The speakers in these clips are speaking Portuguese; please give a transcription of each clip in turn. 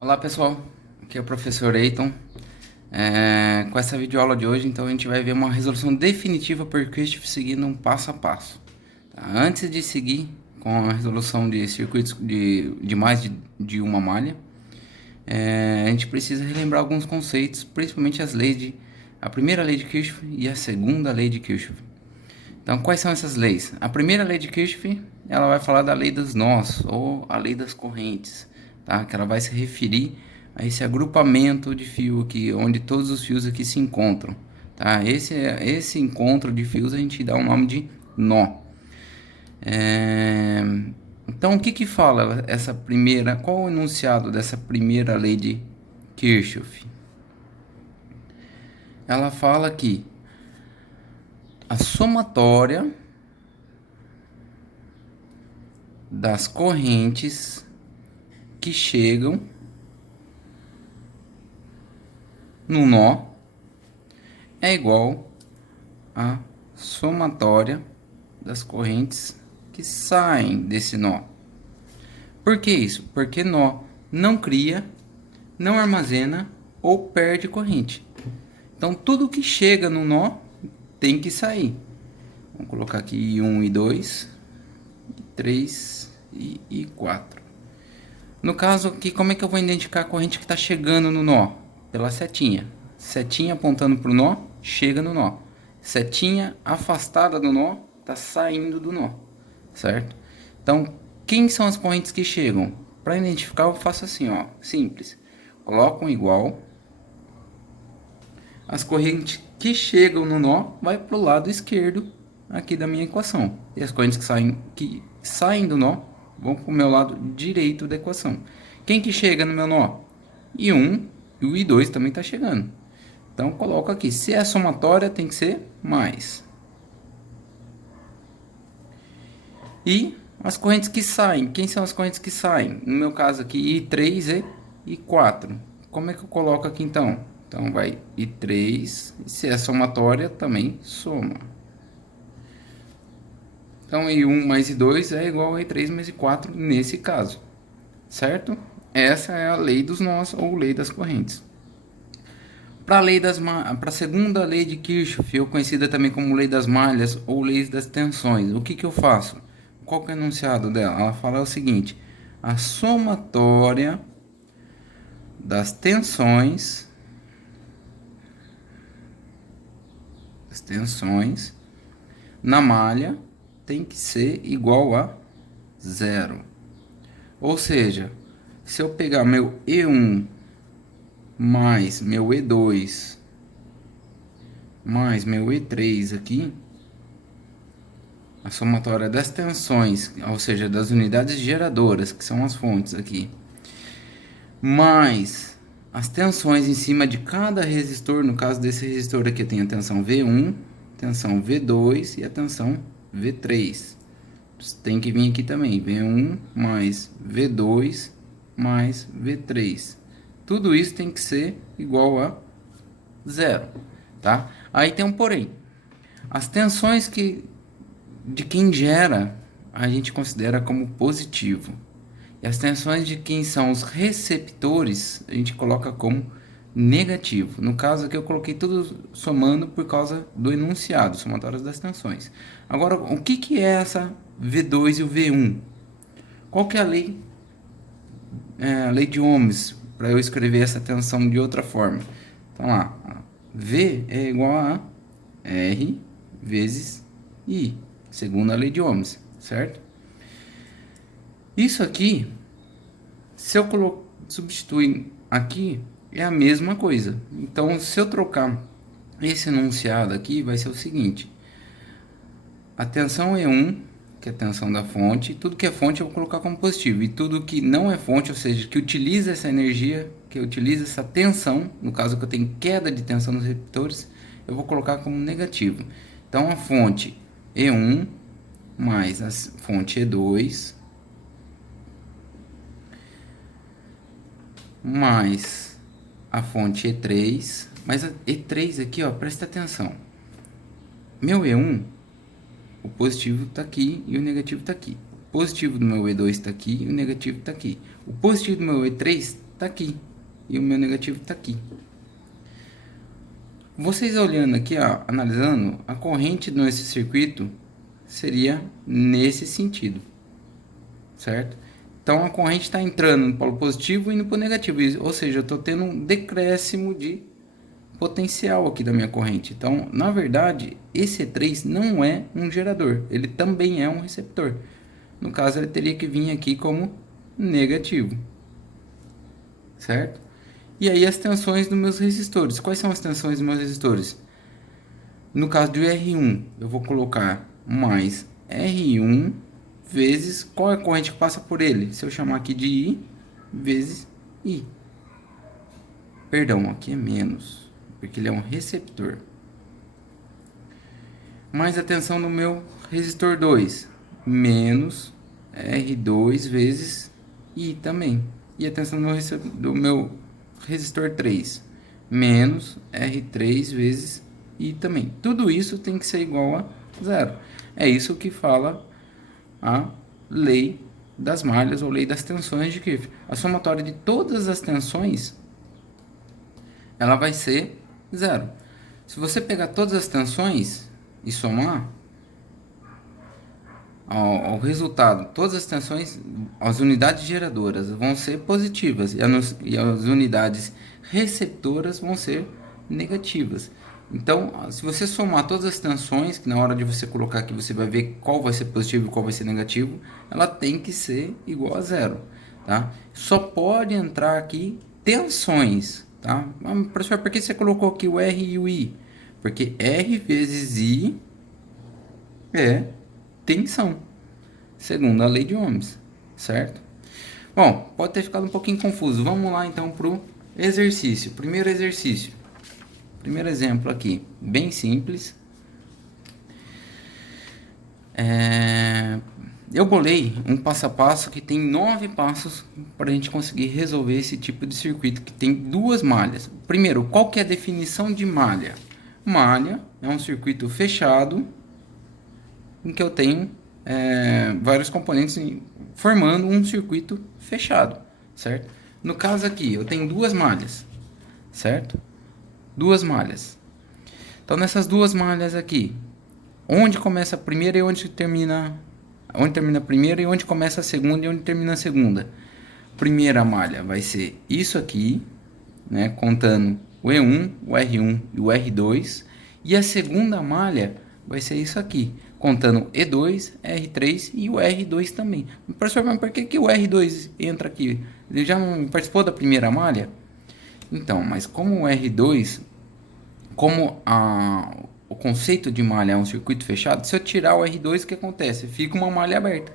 Olá pessoal, aqui é o professor Eiton. Com essa videoaula de hoje, então a gente vai ver uma resolução definitiva por Kirchhoff seguindo um passo a passo. Tá? Antes de seguir com a resolução de circuitos de mais de uma malha, a gente precisa relembrar alguns conceitos, principalmente a primeira lei de Kirchhoff e a segunda lei de Kirchhoff. Então, quais são essas leis? A primeira lei de Kirchhoff, ela vai falar da lei dos nós, ou a lei das correntes, tá? Que ela vai se referir a esse agrupamento de fio aqui, onde todos os fios aqui se encontram, tá? Esse encontro de fios a gente dá o nome de nó. Então, o que que fala essa primeira, qual o enunciado dessa primeira lei de Kirchhoff? Ela fala que a somatória das correntes que chegam no nó é igual à somatória das correntes que saem desse nó. Por que isso? Porque nó não cria, não armazena ou perde corrente. Então tudo que chega no nó tem que sair. Vamos colocar aqui 1 e 2, 3 e 4. No caso aqui, como é que eu vou identificar a corrente que está chegando no nó? Pela setinha. Setinha apontando para o nó, chega no nó. Setinha afastada do nó, está saindo do nó. Certo? Então, quem são as correntes que chegam? Para identificar, eu faço assim, ó, simples. Coloco um igual. As correntes que chegam no nó vai para o lado esquerdo aqui da minha equação. E as correntes que saem do nó vão para o meu lado direito da equação. Quem que chega no meu nó? I1 e o I2 também está chegando. Então, coloco aqui. Se é somatória, tem que ser mais. E as correntes que saem. Quem são as correntes que saem? No meu caso aqui, I3 e I4. Como é que eu coloco aqui então? Então, vai I3. E se é somatória, também soma. Então, I1 mais I2 é igual a I3 mais I4 nesse caso. Certo? Essa é a lei dos nós ou lei das correntes. Para a segunda lei de Kirchhoff, ou conhecida também como lei das malhas ou lei das tensões, o que que eu faço? Qual que é o enunciado dela? Ela fala o seguinte: a somatória das tensões na malha tem que ser igual a zero. Ou seja, se eu pegar meu E1 mais meu E2 mais meu E3 aqui, a somatória das tensões, ou seja, das unidades geradoras, que são as fontes aqui, mais as tensões em cima de cada resistor. No caso desse resistor aqui, eu tenho a tensão V1, tensão V2 e a tensão V3. Tem que vir aqui também, V1 mais V2 mais V3. Tudo isso tem que ser igual a zero, tá? Aí tem um porém. As tensões de quem gera, a gente considera como positivo. E as tensões de quem são os receptores, a gente coloca como negativo. No caso aqui eu coloquei tudo somando por causa do enunciado, somatórias das tensões. Agora, o que que é essa V2 e o V1? Qual que é a lei? A lei de Ohms, para eu escrever essa tensão de outra forma. Então lá, V é igual a R vezes I, segundo a lei de Ohms, certo? Isso aqui, se eu substituir aqui, é a mesma coisa. Então, se eu trocar esse enunciado aqui, vai ser o seguinte: a tensão E1, que é a tensão da fonte, tudo que é fonte eu vou colocar como positivo, e tudo que não é fonte, ou seja, que utiliza essa energia, que utiliza essa tensão, no caso que eu tenho queda de tensão nos receptores, eu vou colocar como negativo. Então, a fonte E1 mais a fonte E2 mais a fonte E3, mas a E3 aqui, ó, presta atenção. Meu E1, o positivo está aqui e o negativo está aqui. O positivo do meu E2 está aqui e o negativo está aqui. O positivo do meu E3 está aqui e o meu negativo está aqui. Vocês olhando aqui, ó, analisando, a corrente nesse circuito seria nesse sentido, certo? Então a corrente está entrando no polo positivo e indo para o negativo, ou seja, eu estou tendo um decréscimo de potencial aqui da minha corrente. Então, na verdade, esse E3 não é um gerador, ele também é um receptor. No caso, ele teria que vir aqui como negativo, certo? E aí as tensões dos meus resistores. Quais são as tensões dos meus resistores? No caso do R1, eu vou colocar mais R1 vezes qual é a corrente que passa por ele. Se eu chamar aqui de I, vezes I. Perdão, aqui é menos, porque ele é um receptor. Mais a tensão no meu resistor 2, menos R2 vezes I também. E a tensão do meu resistor 3, menos R3 vezes I também. Tudo isso tem que ser igual a zero. É isso que fala a lei das malhas ou lei das tensões de Kirchhoff. A somatória de todas as tensões, ela vai ser zero. Se você pegar todas as tensões e somar ao resultado, todas as tensões, as unidades geradoras vão ser positivas e as unidades receptoras vão ser negativas. Então, se você somar todas as tensões, que na hora de você colocar aqui você vai ver qual vai ser positivo e qual vai ser negativo, ela tem que ser igual a zero, tá? Só pode entrar aqui tensões, tá? Mas, professor, por que você colocou aqui o R e o I? Porque R vezes I é tensão, segundo a lei de Ohms, certo? Bom, pode ter ficado um pouquinho confuso. Vamos lá então para o exercício. Primeiro exercício. Primeiro exemplo aqui, bem simples. Eu bolei um passo a passo que tem 9 passos para a gente conseguir resolver esse tipo de circuito que tem duas malhas. Primeiro, qual que é a definição de malha? Malha é um circuito fechado em que eu tenho vários componentes formando um circuito fechado, certo? No caso aqui, eu tenho duas malhas, certo? Duas malhas. Então, nessas duas malhas aqui, onde começa a primeira e onde termina a primeira e onde começa a segunda e onde termina a segunda. Primeira malha vai ser isso aqui, né, contando o E1, o R1 e o R2, e a segunda malha vai ser isso aqui, contando E2, R3 e o R2 também. Professor, mas por que o R2 entra aqui? Ele já não participou da primeira malha? Então, mas como o R2, o conceito de malha é um circuito fechado, se eu tirar o R2, o que acontece? Fica uma malha aberta.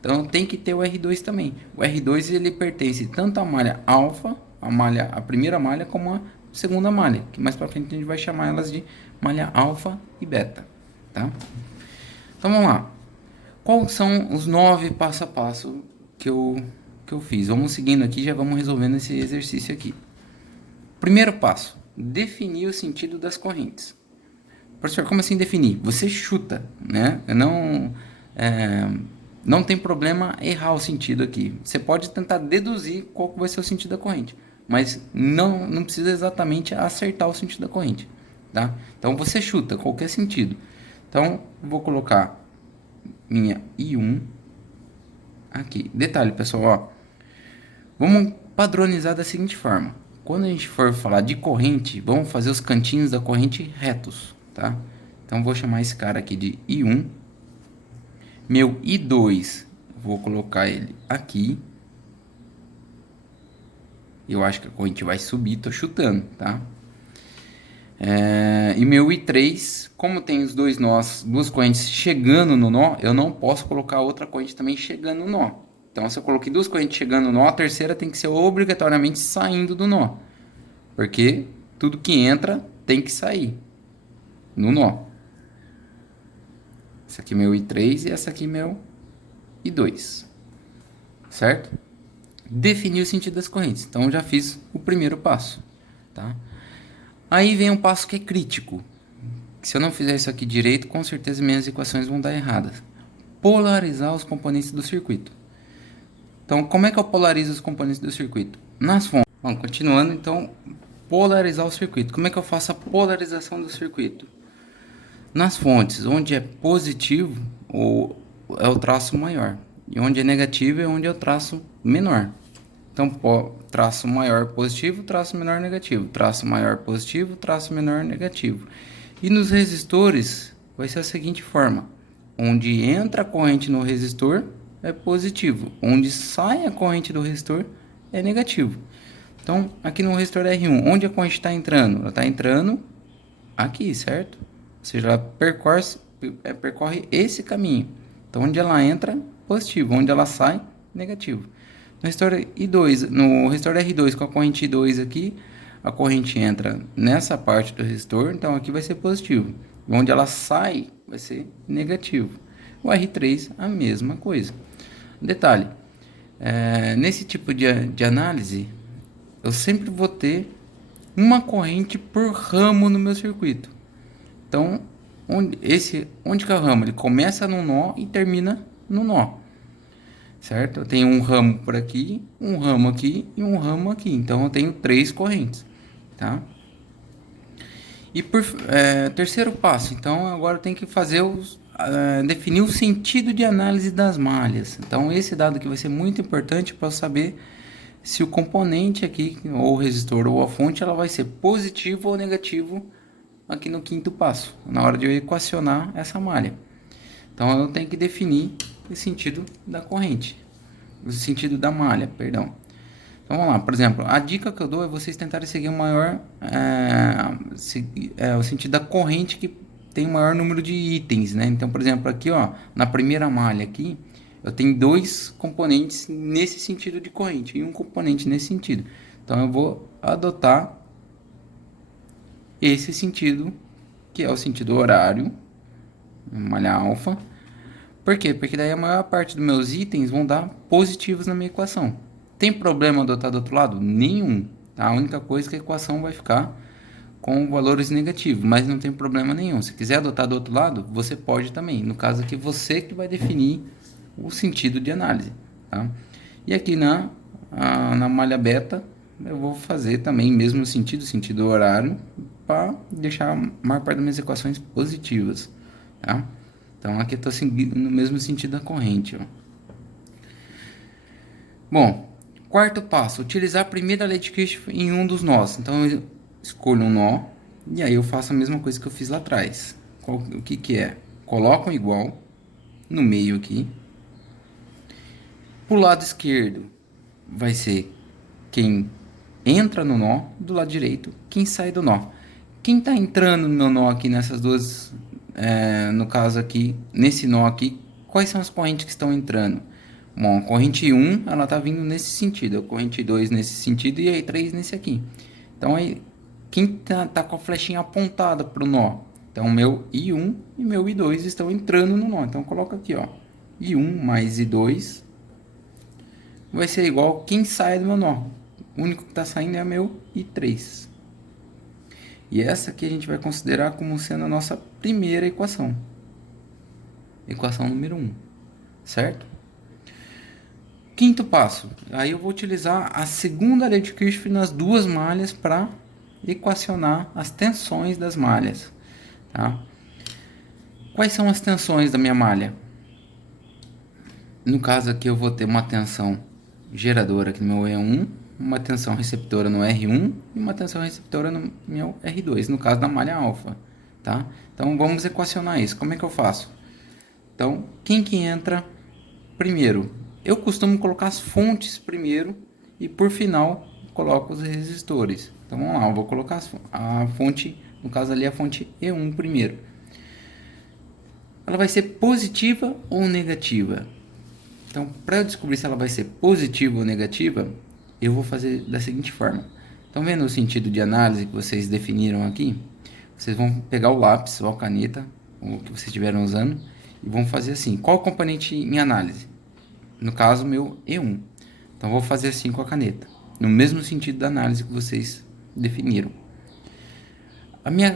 Então tem que ter o R2 também. O R2 ele pertence tanto à malha alfa, a primeira malha, como a segunda malha, que mais para frente a gente vai chamar elas de malha alfa e beta, tá? Então vamos lá. Quais são os 9 passo a passo que eu fiz? Vamos seguindo aqui, já vamos resolvendo esse exercício aqui. Primeiro passo, definir o sentido das correntes. Professor, como assim definir? Você chuta, né? Não tem problema errar o sentido aqui. Você pode tentar deduzir qual vai ser o sentido da corrente, mas não precisa exatamente acertar o sentido da corrente, tá? Então você chuta qualquer sentido. Então vou colocar minha I1 aqui. Detalhe, pessoal, ó. Vamos padronizar da seguinte forma. Quando a gente for falar de corrente, vamos fazer os cantinhos da corrente retos, tá? Então vou chamar esse cara aqui de I1. Meu I2, vou colocar ele aqui. Eu acho que a corrente vai subir, tô chutando, tá? E meu I3, como tem os dois nós, duas correntes chegando no nó, eu não posso colocar outra corrente também chegando no nó. Então, se eu coloquei duas correntes chegando no nó, a terceira tem que ser obrigatoriamente saindo do nó. Porque tudo que entra tem que sair no nó. Esse aqui é meu I3 e essa aqui é meu I2. Certo? Definir o sentido das correntes. Então, eu já fiz o primeiro passo. Tá? Aí vem um passo que é crítico. Se eu não fizer isso aqui direito, com certeza minhas equações vão dar erradas. Polarizar os componentes do circuito. Então, como é que eu polarizo os componentes do circuito? Nas fontes. Bom, continuando, então, polarizar o circuito. Como é que eu faço a polarização do circuito? Nas fontes, onde é positivo, é o traço maior. E onde é negativo é onde é o traço menor. Então, traço maior positivo, traço menor negativo. Traço maior positivo, traço menor negativo. E nos resistores, vai ser a seguinte forma. Onde entra a corrente no resistor, é positivo. Onde sai a corrente do resistor, é negativo. Então, aqui no resistor R1, onde a corrente está entrando? Ela está entrando aqui, certo? Ou seja, ela percorre esse caminho. Então, onde ela entra, positivo. Onde ela sai, negativo. No resistor R2, com a corrente I2 aqui, a corrente entra nessa parte do resistor, então aqui vai ser positivo. Onde ela sai, vai ser negativo. O R3, a mesma coisa. Detalhe, nesse tipo de análise, eu sempre vou ter uma corrente por ramo no meu circuito. Então, onde que é o ramo? Ele começa no nó e termina no nó, certo? Eu tenho um ramo por aqui, um ramo aqui e um ramo aqui. Então, eu tenho 3 correntes, tá? E terceiro passo, então agora eu tenho que fazer definir o sentido de análise das malhas. Então, esse dado aqui vai ser muito importante para saber se o componente aqui, ou o resistor ou a fonte, ela vai ser positivo ou negativo aqui no quinto passo, na hora de eu equacionar essa malha. Então eu tenho que definir o sentido da corrente, o sentido da malha, perdão. Então vamos lá, por exemplo, a dica que eu dou é vocês tentarem seguir o sentido da corrente que tem o maior número de itens, né? Então, por exemplo, aqui ó, na primeira malha aqui, eu tenho 2 componentes nesse sentido de corrente e um componente nesse sentido. Então eu vou adotar esse sentido, que é o sentido horário, malha alfa. Por quê? Porque daí a maior parte dos meus itens vão dar positivos na minha equação. Tem problema adotar do outro lado? Nenhum. Tá? A única coisa é que a equação vai ficar com valores negativos, mas não tem problema nenhum. Se quiser adotar do outro lado, você pode também. No caso aqui, você que vai definir o sentido de análise. Tá? E aqui na malha beta, eu vou fazer também mesmo sentido horário, para deixar a maior parte das minhas equações positivas. Tá? Então aqui eu estou seguindo no mesmo sentido da corrente. Ó. Bom, quarto passo, utilizar a primeira lei de Kirchhoff em um dos nós. Então eu escolho um nó e aí eu faço a mesma coisa que eu fiz lá atrás. O que é? Coloco um igual no meio aqui. Pro lado esquerdo vai ser quem entra no nó, do lado direito quem sai do nó. Quem está entrando no meu nó aqui nessas duas, no caso aqui, nesse nó aqui, quais são as correntes que estão entrando? Bom, a corrente 1, ela está vindo nesse sentido, a corrente 2 nesse sentido e a 3 nesse aqui. Então, aí, quem tá com a flechinha apontada para o nó? Então, meu I1 e meu I2 estão entrando no nó. Então, coloca aqui, ó, I1 mais I2 vai ser igual quem sai do meu nó. O único que está saindo é meu I3. E essa aqui a gente vai considerar como sendo a nossa primeira equação. Equação número 1, certo? Quinto passo, aí eu vou utilizar a segunda lei de Kirchhoff nas duas malhas para equacionar as tensões das malhas. Tá? Quais são as tensões da minha malha? No caso aqui eu vou ter uma tensão geradora aqui no meu E1, uma tensão receptora no R1 e uma tensão receptora no meu R2, no caso da malha alfa. Tá? Então vamos equacionar isso. Como é que eu faço? Então, quem que entra primeiro? Eu costumo colocar as fontes primeiro e por final coloco os resistores. Então vamos lá, eu vou colocar a fonte, no caso ali a fonte E1 primeiro. Ela vai ser positiva ou negativa? Então, para eu descobrir se ela vai ser positiva ou negativa, eu vou fazer da seguinte forma. Estão vendo o sentido de análise que vocês definiram aqui? Vocês vão pegar o lápis ou a caneta, o que vocês estiveram usando, e vão fazer assim. Qual componente em análise? No caso, meu E1. Então, vou fazer assim com a caneta. No mesmo sentido da análise que vocês definiram.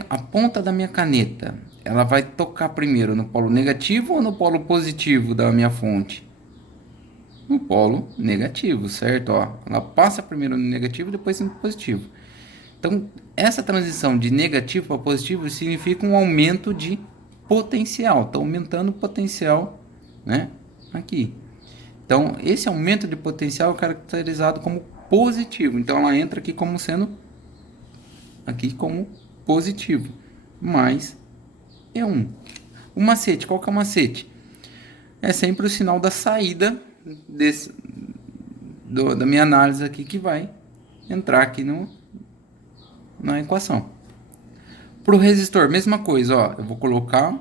A ponta da minha caneta, ela vai tocar primeiro no polo negativo ou no polo positivo da minha fonte? no polo negativo, certo? Ó, ela passa primeiro no negativo, depois no positivo. Então, essa transição de negativo para positivo significa um aumento de potencial. Está aumentando o potencial, né? Aqui. Então, esse aumento de potencial é caracterizado como positivo. Então, ela entra aqui como sendo aqui como positivo. Mais é 1. O macete, qual que é o macete? É sempre o sinal da saída da minha análise aqui que vai entrar aqui na equação. Para o resistor, mesma coisa, ó. Eu vou colocar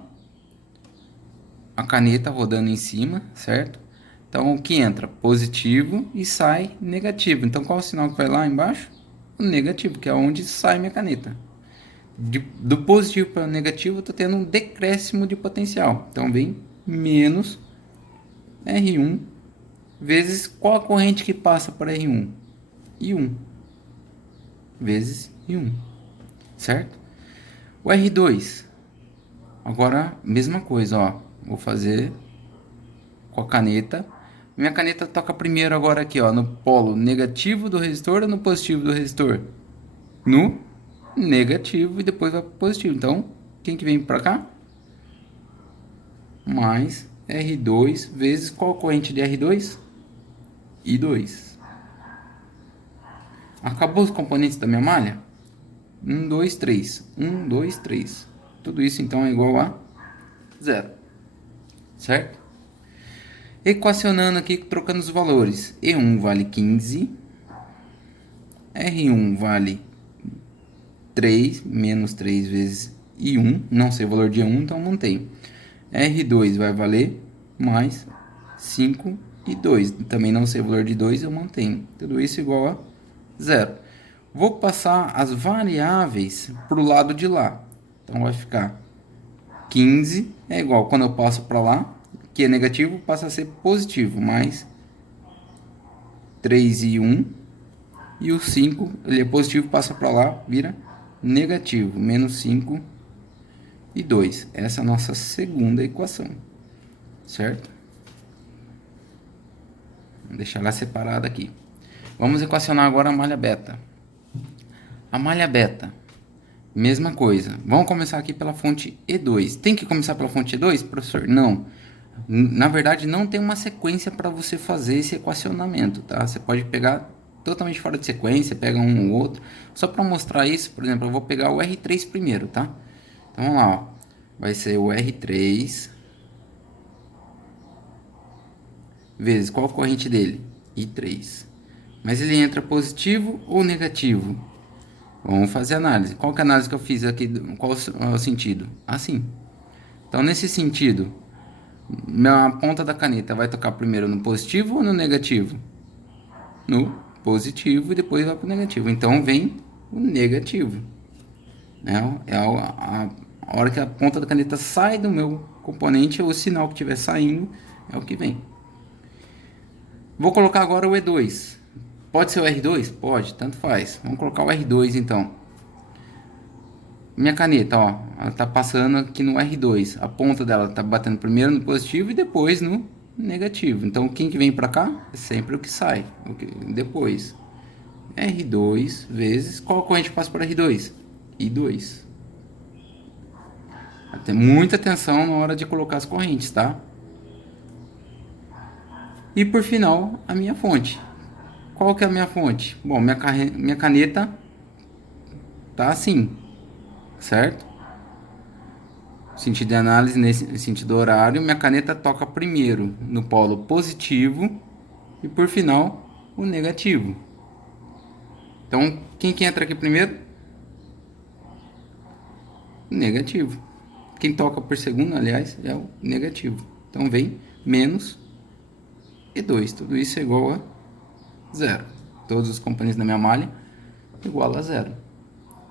a caneta rodando em cima, certo? Então, o que entra? Positivo e sai negativo. Então, qual é o sinal que vai lá embaixo? O negativo, que é onde sai minha caneta. Do positivo para o negativo, eu estou tendo um decréscimo de potencial. Então, vem menos R1 vezes qual a corrente que passa por R1? I1 vezes I1, certo? O R2, agora, mesma coisa, ó. Vou fazer com a caneta. Minha caneta toca primeiro agora aqui, ó, no polo negativo do resistor ou no positivo do resistor? No negativo e depois vai para o positivo. Então, quem que vem para cá? Mais R2 vezes qual corrente de R2? I2. Acabou os componentes da minha malha? 1, 2, 3. 1, 2, 3. Tudo isso então é igual a zero. Certo? Equacionando aqui, trocando os valores. E1 vale 15. R1 vale 3, menos 3 vezes I1. Não sei o valor de I1, então mantenho. R2 vai valer mais 5 e 2. Também não sei o valor de 2, eu mantenho. Tudo isso igual a zero. Vou passar as variáveis para o lado de lá. Então vai ficar 15 é igual, quando eu passo para lá, que é negativo, passa a ser positivo, mais 3 e 1. E o 5, ele é positivo, passa para lá, vira negativo, menos 5 e 2. Essa é a nossa segunda equação, certo? Vou deixar ela separada aqui. Vamos equacionar agora a malha beta. A malha beta, mesma coisa. Vamos começar aqui pela fonte E2. Tem que começar pela fonte E2, professor? Não. Na verdade, não tem uma sequência para você fazer esse equacionamento, tá? Você pode pegar totalmente fora de sequência, pega um ou outro. Só para mostrar isso, por exemplo, eu vou pegar o R3 primeiro, tá? Então, vamos lá, ó. Vai ser o R3 vezes qual a corrente dele? I3. Mas ele entra positivo ou negativo? Vamos fazer análise. Qual que é a análise que eu fiz aqui? Qual é o sentido? Assim. Então, nesse sentido, minha ponta da caneta vai tocar primeiro no positivo ou no negativo? No positivo e depois vai para o negativo. Então, vem o negativo. É a hora que a ponta da caneta sai do meu componente, o sinal que estiver saindo é o que vem. Vou colocar agora o E2. Pode ser o R2? Pode, tanto faz. Vamos colocar o R2 então. Minha caneta, ó, ela tá passando aqui no R2. A ponta dela tá batendo primeiro no positivo e depois no negativo. Então, quem que vem para cá? É sempre o que sai. Depois. R2 vezes... Qual corrente passa por R2? I2. Tem muita atenção na hora de colocar as correntes, tá? E por final, a minha fonte. Qual que é a minha fonte? Bom, minha caneta tá assim, certo? Sentido de análise nesse sentido horário, minha caneta toca primeiro no polo positivo e por final o negativo. Então, quem que entra aqui primeiro? Negativo. Quem toca por segundo, aliás, é o negativo. Então vem menos E2. Tudo isso é igual a zero. Todos os componentes da minha malha igual a zero,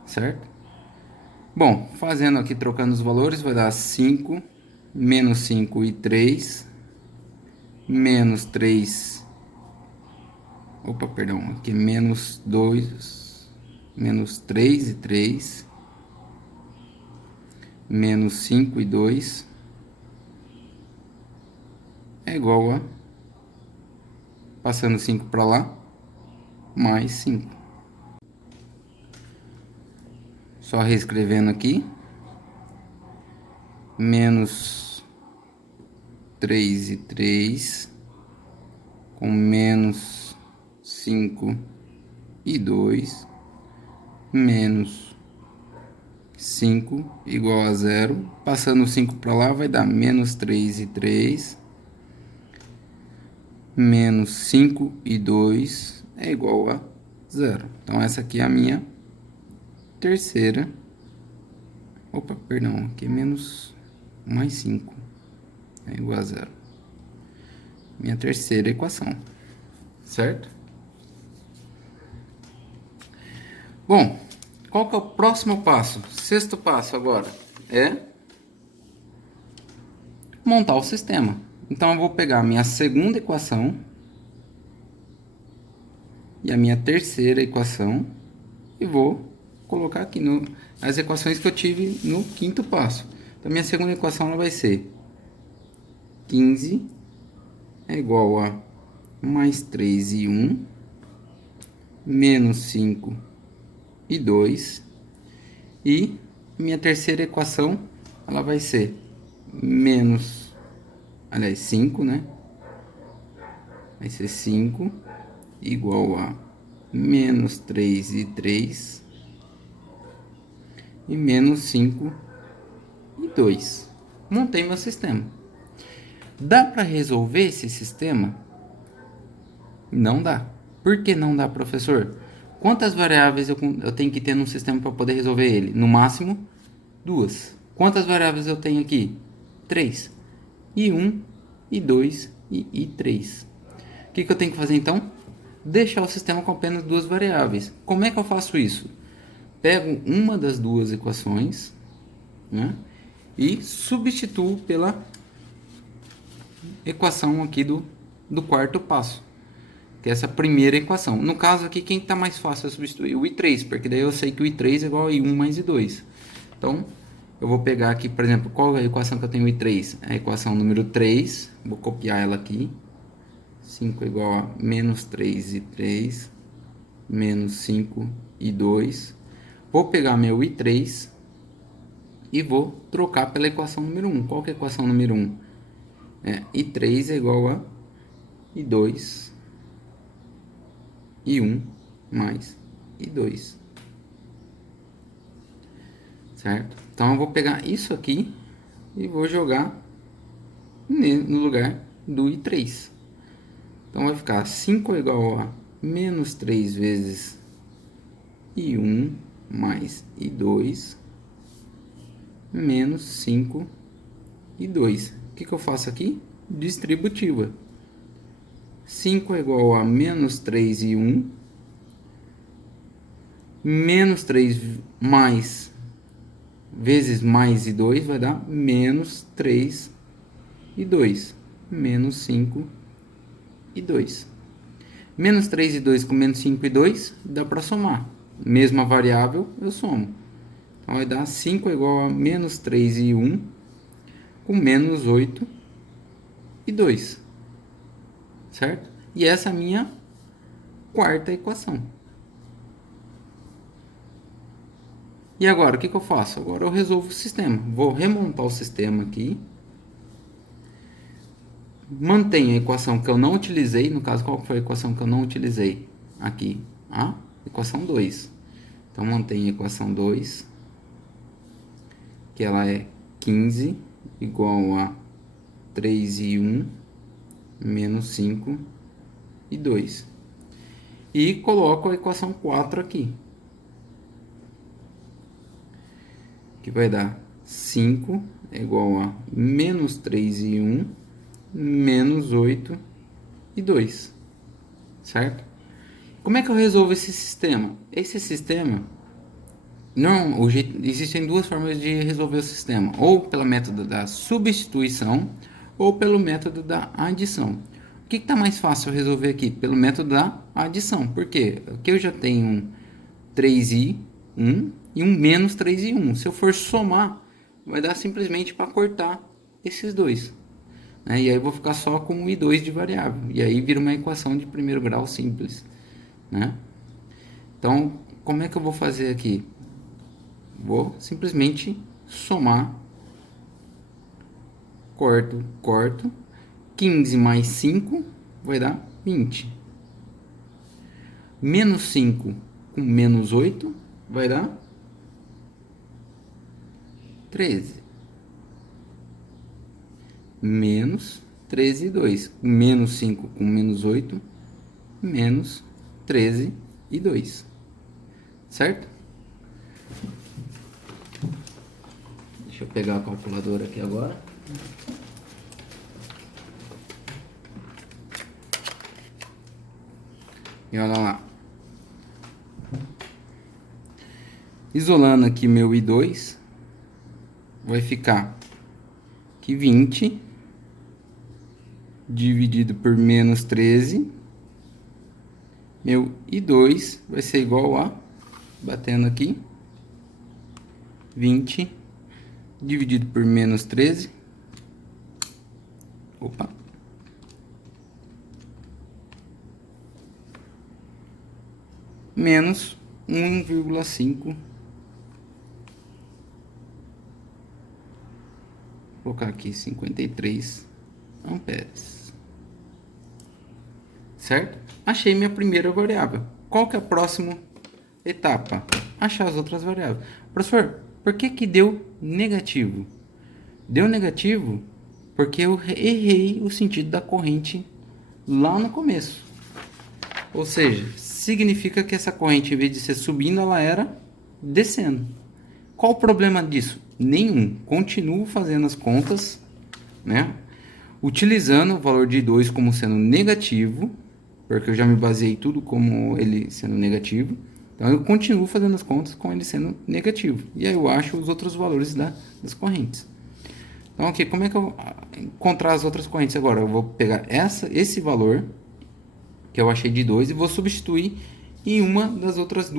certo? Bom, fazendo aqui, trocando os valores, vai dar 5, menos 5 e 3, menos 3, opa, perdão, aqui menos 2, menos 3 e 3, menos 5 e 2, é igual a passando 5 para lá, mais 5. Só reescrevendo aqui. Menos 3 e 3, com menos 5 e 2, menos 5 igual a 0. Passando 5 para lá, vai dar menos 3 e 3, menos 5 e 2 é igual a 0. Então, essa aqui é a minha terceira. Opa, perdão, aqui é menos mais 5 é igual a 0. Minha terceira equação, certo? Bom, qual que é o próximo passo? Sexto passo agora é montar o sistema. Então, eu vou pegar a minha segunda equação e a minha terceira equação e vou colocar aqui as equações que eu tive no quinto passo. Então, minha segunda equação ela vai ser 15 é igual a mais 3 e 1, menos 5 e 2. E minha terceira equação ela vai ser menos, aliás, 5, né? Vai ser 5 igual a menos 3 e 3 e menos 5 e 2. Montei meu sistema. Dá para resolver esse sistema? Não dá. Por que não dá, professor? Quantas variáveis eu tenho que ter no sistema para poder resolver ele? No máximo, 2. Quantas variáveis eu tenho aqui? 3. E 1, e 2, e 3. O que eu tenho que fazer então? Deixar o sistema com apenas 2 variáveis. Como é que eu faço isso? Pego uma das duas equações, né, e substituo pela equação aqui do quarto passo, que é essa primeira equação. No caso aqui, quem está mais fácil é substituir? O I3, porque daí eu sei que o I3 é igual a I1 mais I2. Então, eu vou pegar aqui, por exemplo, qual é a equação que eu tenho I3? É a equação número 3, vou copiar ela aqui. 5 é igual a menos 3 e 3, menos 5 e 2. Vou pegar meu I3 e vou trocar pela equação número 1. Qual que é a equação número 1? I3 é igual a I2, I1 mais I2. Certo? Então, eu vou pegar isso aqui e vou jogar no lugar do I3. Então, vai ficar 5 é igual a menos 3 vezes I1 mais I2, menos 5 e 2. O que eu faço aqui? Distributiva. 5 é igual a menos 3 e 1, menos 3 mais vezes mais e 2 vai dar menos 3 e 2, menos 5 e 2. Menos 3 e 2 com menos 5 e 2 dá para somar. Mesma variável, eu somo. Então, vai dar 5 é igual a menos 3 e 1 com menos 8 e 2. Certo? E essa é a minha quarta equação. E agora, o que eu faço? Agora eu resolvo o sistema. Vou remontar o sistema aqui. Mantenho a equação que eu não utilizei. No caso, qual foi a equação que eu não utilizei? Aqui, a equação 2. Então, mantenho a equação 2, que ela é 15 igual a 3 e 1, menos 5 e 2. E coloco a equação 4 aqui, que vai dar 5 é igual a menos 3 e 1, menos 8 e 2. Certo? Como é que eu resolvo esse sistema? Esse sistema, não, existem duas formas de resolver o sistema. Ou pelo método da substituição, ou pelo método da adição. O que está mais fácil resolver aqui? Pelo método da adição. Por quê? Aqui eu já tenho um 3i, 1 e um menos 3i1. Se eu for somar, vai dar simplesmente para cortar esses dois. né? E aí eu vou ficar só com o I2 de variável. E aí vira uma equação de primeiro grau simples, né? Então, como é que eu vou fazer aqui? Vou simplesmente somar, corto. 15 mais 5 vai dar 20. Menos 5 com menos 8 vai dar 13. Menos 13 e 2. Menos 5 com menos 8, menos 13 e 2. Certo? Deixa eu pegar a calculadora aqui agora. E olha lá. Isolando aqui meu I2, vai ficar que 20 dividido por menos 13, meu I2 vai ser igual a, batendo aqui, 20 dividido por menos 13, opa, menos 1,5, vou colocar aqui 53 amperes. Certo? Achei minha primeira variável. Qual que é a próxima etapa? Achar as outras variáveis. Professor, por que que deu negativo? Deu negativo porque eu errei o sentido da corrente lá no começo. Ou seja, significa que essa corrente, em vez de ser subindo, ela era descendo. Qual o problema disso? Nenhum. Continuo fazendo as contas, né? Utilizando o valor de 2 como sendo negativo, porque eu já me baseei tudo como ele sendo negativo. Então eu continuo fazendo as contas com ele sendo negativo. E aí eu acho os outros valores das correntes. Então aqui, como é que eu encontrar as outras correntes agora? Eu vou pegar esse valor que eu achei de 2 e vou substituir em uma das outras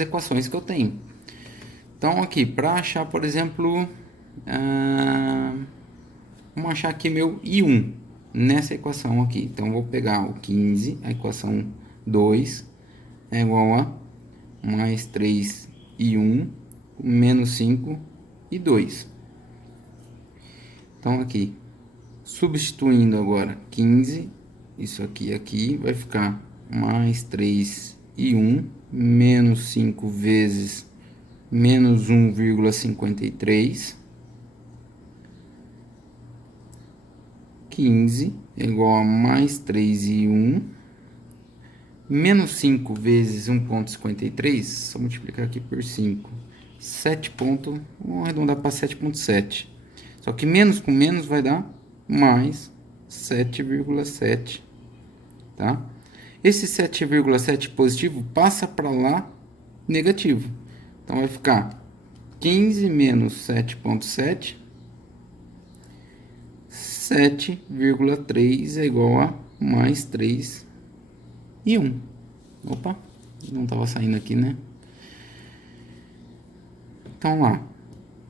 equações que eu tenho. Então aqui, para achar, por exemplo, vamos achar aqui meu I1 nessa equação aqui. Então eu vou pegar o 15, a equação 2 é igual a mais 3I1 menos 5 e 2. Então aqui, substituindo agora 15, isso aqui vai ficar mais 3I1 menos 5 vezes menos 1,53. 15 é igual a mais 3I1 menos 5 vezes 1,53, só multiplicar aqui por 5, 7 ponto, vamos arredondar para 7,7. Só que menos com menos vai dar mais 7,7, tá? Esse 7,7 positivo passa para lá negativo. Então vai ficar 15 menos 7,7, 7,3 é igual a mais 3 e 1. Opa, não estava saindo aqui, né? Então lá,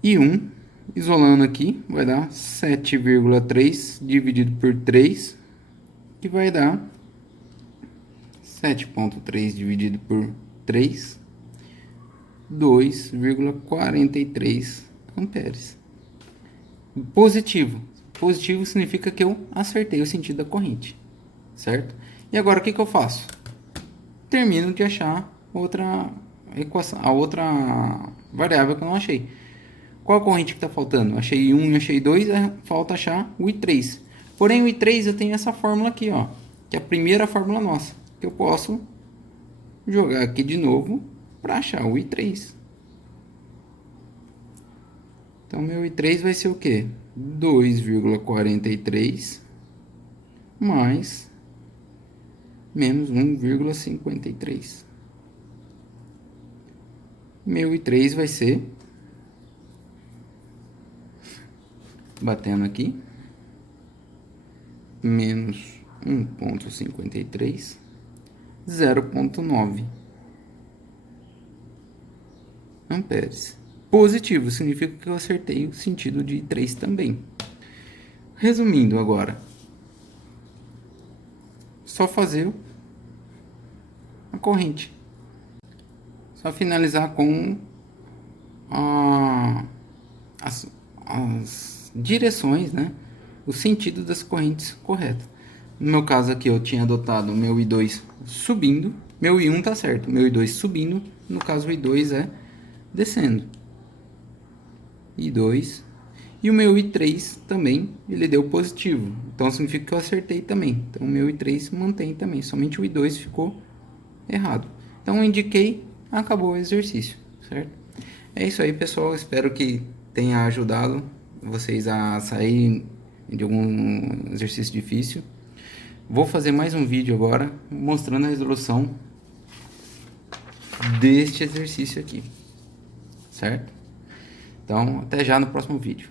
e 1, isolando aqui, vai dar 7,3 dividido por 3, que vai dar 7,3 dividido por 3, 2,43 amperes. Positivo. Positivo significa que eu acertei o sentido da corrente, certo? E agora o que eu faço? Termino de achar outra equação, a outra variável que eu não achei. Qual a corrente que está faltando? Achei 1 e achei 2, falta achar o I3. Porém, o I3 eu tenho essa fórmula aqui, ó, que é a primeira fórmula nossa, que eu posso jogar aqui de novo para achar o I3. Então, meu I3 vai ser o quê? 2,43 mais menos 1,53. Meu I3 vai ser, batendo aqui, menos 1,53, 0,9 amperes. Positivo significa que eu acertei o sentido de I3 também. resumindo agora, só fazer a corrente. Só finalizar com as direções, né? O sentido das correntes corretas. No meu caso aqui, eu tinha adotado o meu I2 subindo. Meu I1 tá certo, meu I2 subindo. No caso, o I2 é descendo. I2. E o meu I3 também, ele deu positivo. Então, significa que eu acertei também. Então, o meu I3 mantém também. Somente o I2 ficou errado. Então, eu indiquei, acabou o exercício, certo? É isso aí, pessoal. Espero que tenha ajudado vocês a sair de algum exercício difícil. Vou fazer mais um vídeo agora mostrando a resolução deste exercício aqui, certo? Então, até já no próximo vídeo.